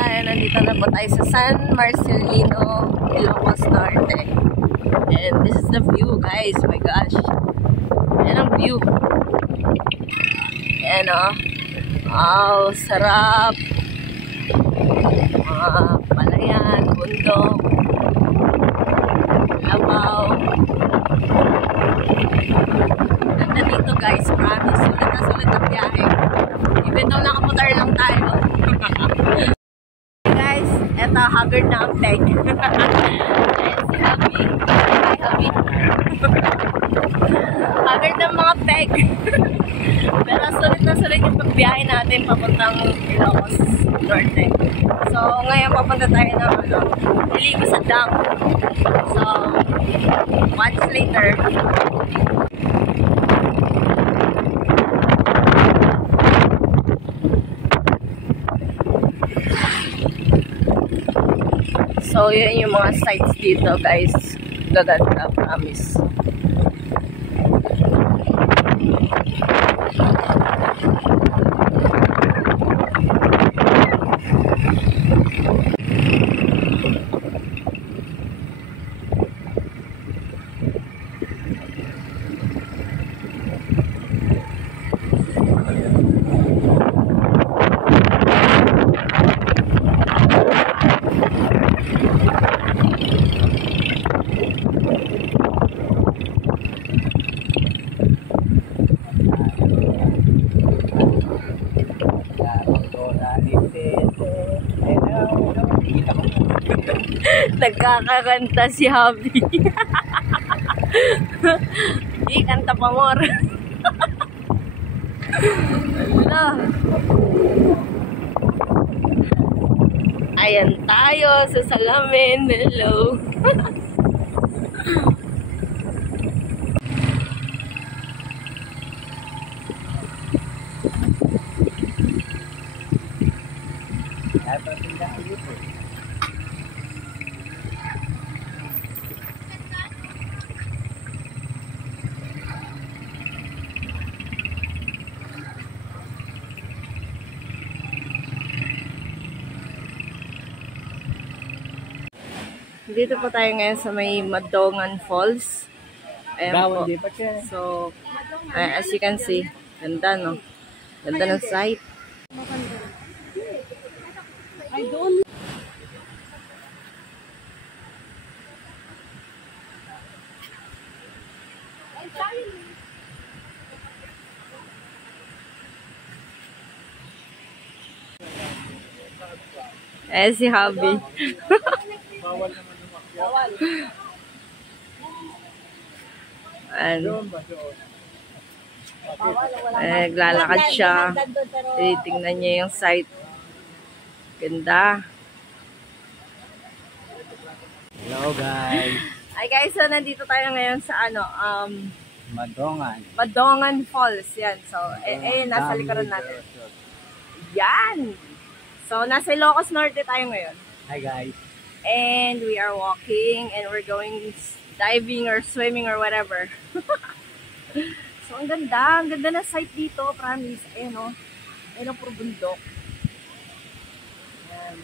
tayo, nandito na po tayo sa San Marcelino, Ilocos Norte. And this is the view, guys. My gosh. Ayan ang view. Ayan o. Wow, sarap. Palayan, bundok, labaw. Ganda dito, guys. Promise. Sulit na sulit ang biyahe. Even though nakamotor lang tayo. Hey guys, eto, haggard na ang peg. Ayan si Habi. Hi, Habi. Haggard ng mga peg. Pero sulit na sulit yung pagbiyahe natin papuntang Ilocos Norte. So, ngayon papunta tayo ng niligo sa dam. So, watch later. So, yun yung mga sites dito, guys. Gaganda, promise. Nagkakakanta si Habi. Di, kanta pa more. Wala. Ayan tayo sa salamin. Hello. Dito po tayo ngayon sa may Madongan Falls. Ayan po. So, as you can see, ganda, no? Ganda ng site. I don't... Si Habi. Bawal naman lumakyat. Naglalakad siya. Tinitingnan niya yung site. Ganda. Hello guys. Hi guys, so nandito tayo ngayon sa Madongan Falls. Yan. So, nasa likuran natin. Yan! So, nasa Ilocos Norte tayo ngayon. Hi guys. And we are walking and we're going diving or swimming or whatever. So, ang ganda. Ang ganda na site dito, promise. Ayan o. Ayan o, puro bundok. Ayan.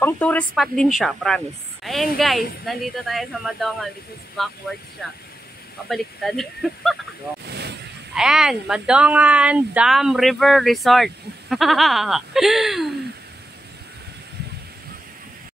Pang tourist spot din siya, promise. Ayan guys, nandito tayo sa Madongan. This is backwards siya. Pabaliktad. Ayan, Madongan Dam River Resort.